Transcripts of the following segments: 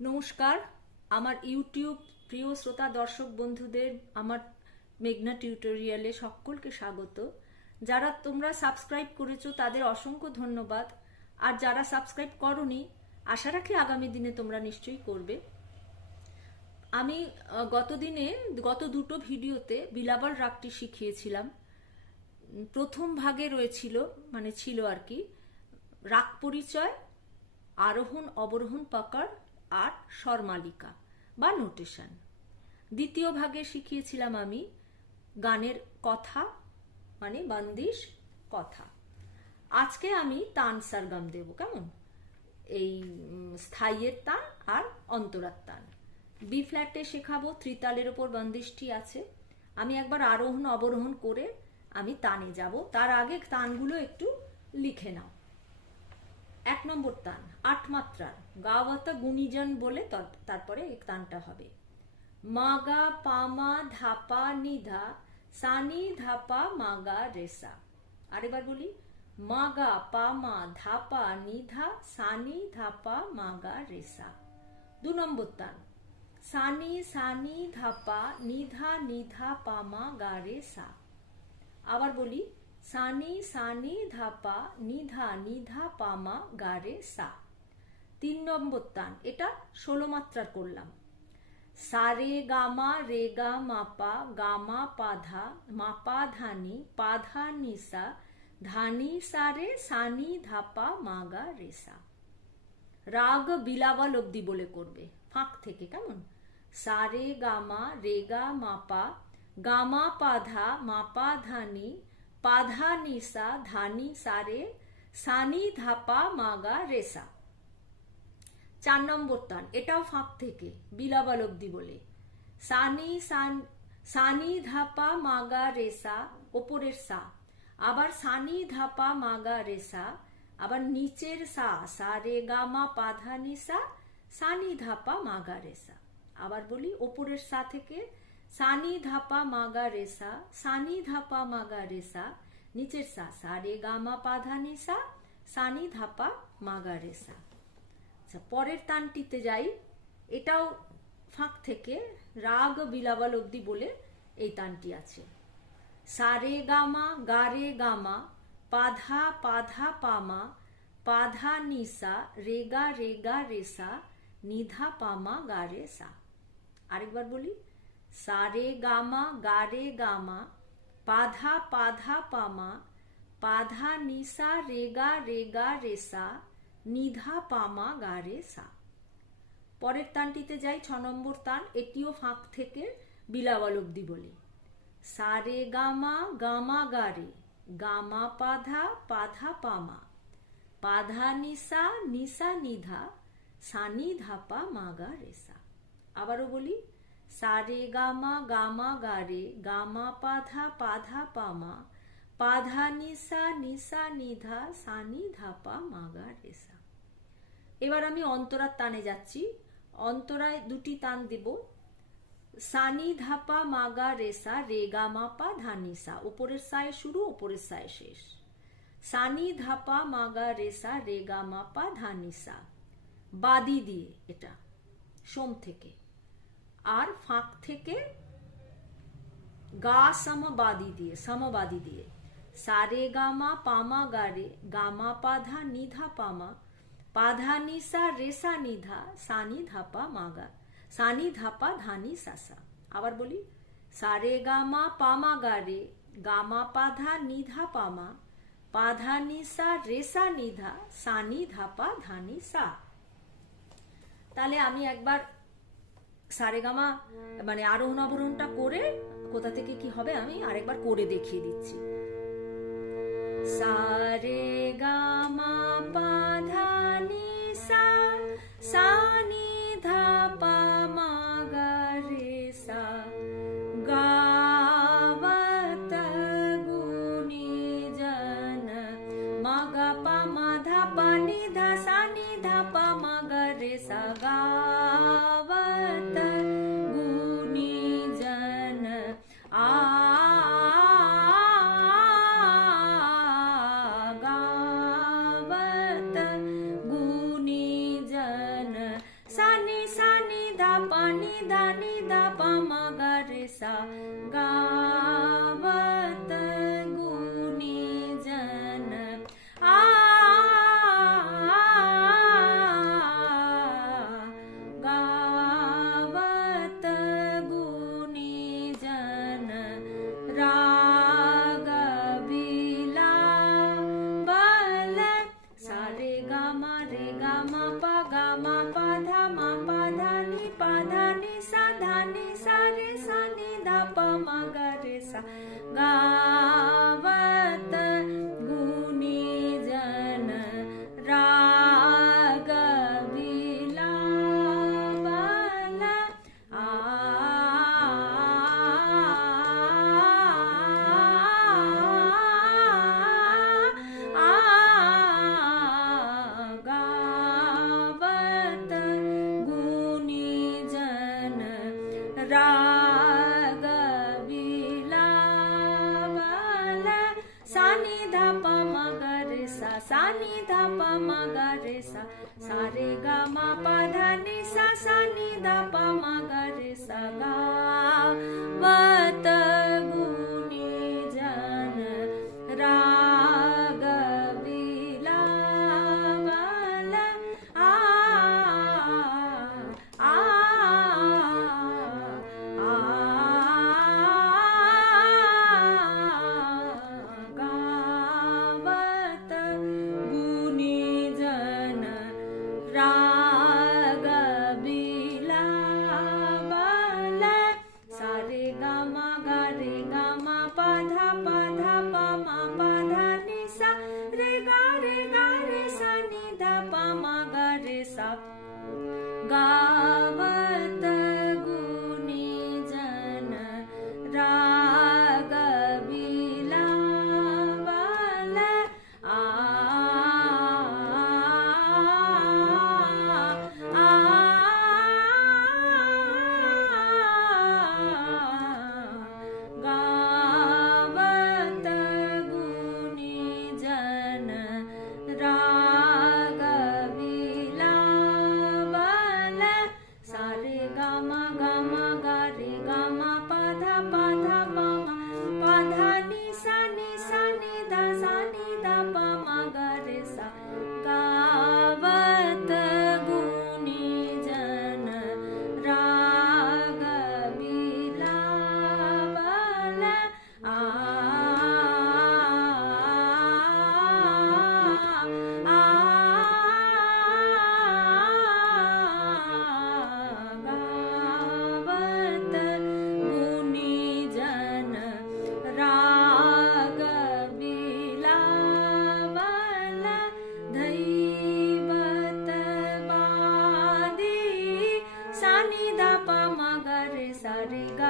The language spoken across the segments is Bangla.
নমস্কার। আমার ইউটিউব প্রিয় শ্রোতা, দর্শক বন্ধুদের আমার মেঘনা টিউটোরিয়ালে সকলকে স্বাগত। যারা তোমরা সাবস্ক্রাইব করেছ তাদের অসংখ্য ধন্যবাদ। আর যারা সাবস্ক্রাইব করনি, আশা রাখি আগামী দিনে তোমরা নিশ্চয়ই করবে। আমি গতদিনে, গত দুটো ভিডিওতে বিলাবল রাগটি শিখিয়েছিলাম। প্রথম ভাগে রয়েছিল মানে ছিল আর কি, রাগ পরিচয় আরোহণ অবরোহণ পাকার আর স্বরমালিকা বা নোটেশন। দ্বিতীয় ভাগে শিখিয়েছিলাম আমি গানের কথা মানে বান্দিশ কথা। আজকে আমি তান সারগাম দেব, কেমন? এই স্থায়ীর তান আর অন্তরার তান। বি ফ্ল্যাটে শেখাবো, ত্রিতালের ওপর বন্দিশটি আছে। আমি একবার আরোহণ অবরোহণ করে আমি তানে যাব। তার আগে তানগুলো একটু লিখে নাও। এক নম্বর তান, আট মাত্রার, গাওয়াতা গুণিজন বলে তর- তারপরে তানটা হবে। মাগা পামা ধাপা নিধা, সানি ধাপা মাগা রেসা। আরেবার বলি, মাগা পামা ধাপা নিধা, সানি ধাপা মাগা রেসা। দু নম্বর তান, সানি সানি ধাপা নিধা নিধা পামা গা রেসা। আবার বলি সানি সানি ধাপা নিধা নিধা পামা গারে সা। তিন নম্বর তান এটা ষোলো মাত্রার করলাম। সারে গামা রে গা মাপা গামা পাধা মাপা ধানি পাধা নিসা ধানি সারে সানি ধাপা মাগা রেসা রাগ বিলাবাল অব্দি বলে করবে, ফাঁক থেকে, কেমন? সারে গামা রেগা মাপা গামা পাধা মাপা ধানি পাধা নিসা ধানি সারে সানি ধাপা মাগা রেসা চার নম্বর তান এটাও ফাঁক থেকে, বিলাবাল অব্দি বলে। সানি, সান- সানি ধাপা মাগা রেসা, ওপরের সা। আবার সানি ধাপা মাগা রেসা, আবার নিচের সা সা রে গামা পাধা নিসা, সানি ধাপা মাগা রেসা। আবার বলি, ওপরের সা থেকে সানি ধাপা মাগা রেসা সানি ধাপা মাগা রেসা নিচের সা সা রে গামা পাধা নিসা সানি ধাপা মাগা রেসা আচ্ছা পরের তানটিতে যাই এটাও ফাঁক থেকে রাগ বিলাবাল অব্দি বলে এই তানটি আছে সারে গামা গারে গামা পাধা পাধা পামা পাধা নিসা রেগা রেগা রেসা নিধা পামা গারে সা আরেকবার বলি সারে গামা, গারে গামা, পাধা পাধা পামা, পাধা নিসা, রেগা রেগা রেসা, নিধা পামা, গারে সা। পরের তানটিতে যাই, ছ নম্বর তান, এটিও ফাঁক থেকে বিলাওয়াল অব্দি বলি। সারে গামা গামা গারে, গামা পাধা পাধা পামা, পাধা নিসা নিসা নিধা, সানি ধাপা, মাগা রেসা। আবারও বলি সারে গামা গামা গারে, গামা পাধা পাধা পামা, পাধা নিসা নিসা নিধা সানি ধাপা মাগা রেসা। এবার আমি অন্তরার তানে যাচ্ছি। অন্তরায় দুটি তান দেব। সানি ধাপা মাগা রেসা রেগা মাপা ধানিসা উপরের সায় শুরু, উপরের সায় শেষ। সানি ধাপা মাগা রেসা রেগা মাপা ধানিসা বাদি দিয়ে এটা, সোম থেকে। আর ফাঁক থেকে গা সমবাদি দিয়ে সমবাদি দিয়ে সারে গামা পামা গারে গামা পাধা নিধা পামা পাধা নিসা রেসা নিধা সানি ধাপা মাগা সানি ধাপা ধানি সাসা আবার বলি সারে গামা পামা গারে গামা পাধা নিধা পামা পাধা নিসা রেসা নিধা সানি ধাপা ধানি সা তাহলে আমি একবার সারেগামা মানে আরোহণ অবরোহণটা করে কোথা থেকে কি হবে আমি আরেকবার করে দেখিয়ে দিচ্ছি। সারে গামা পাধা da ni da pa ma God. सा नि ध प म ग रे सा सा रे ग म प ध नि सा सा नि ध प म ग रे सा गा। Marigá.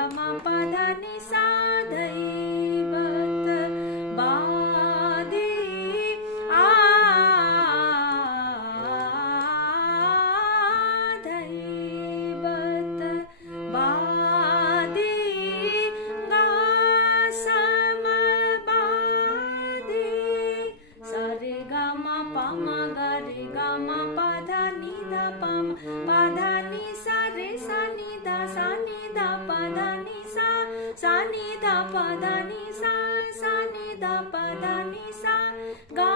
ni sa sa ni da pa da ni sa গা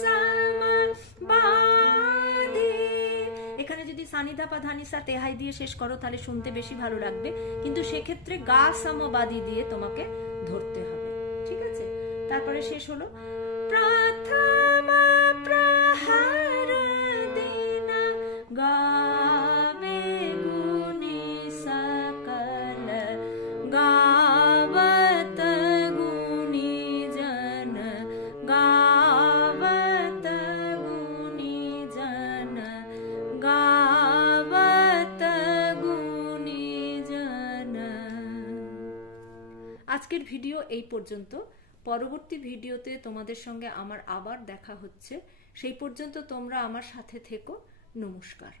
সা মা বা ধি এখানে যদি সানিধা পা ধানিসা তেহাই দিয়ে শেষ করো, তাহলে শুনতে বেশি ভালো লাগবে। কিন্তু সেক্ষেত্রে গা সামবাদি দিয়ে তোমাকে ধরতে হবে। ঠিক আছে? তারপরে শেষ হলো। প্রার্থনা আজকের ভিডিও এই পর্যন্ত। পরবর্তী ভিডিওতে তোমাদের সঙ্গে আমার আবার দেখা হচ্ছে। সেই পর্যন্ত তোমরা আমার সাথে থেকো। নমস্কার।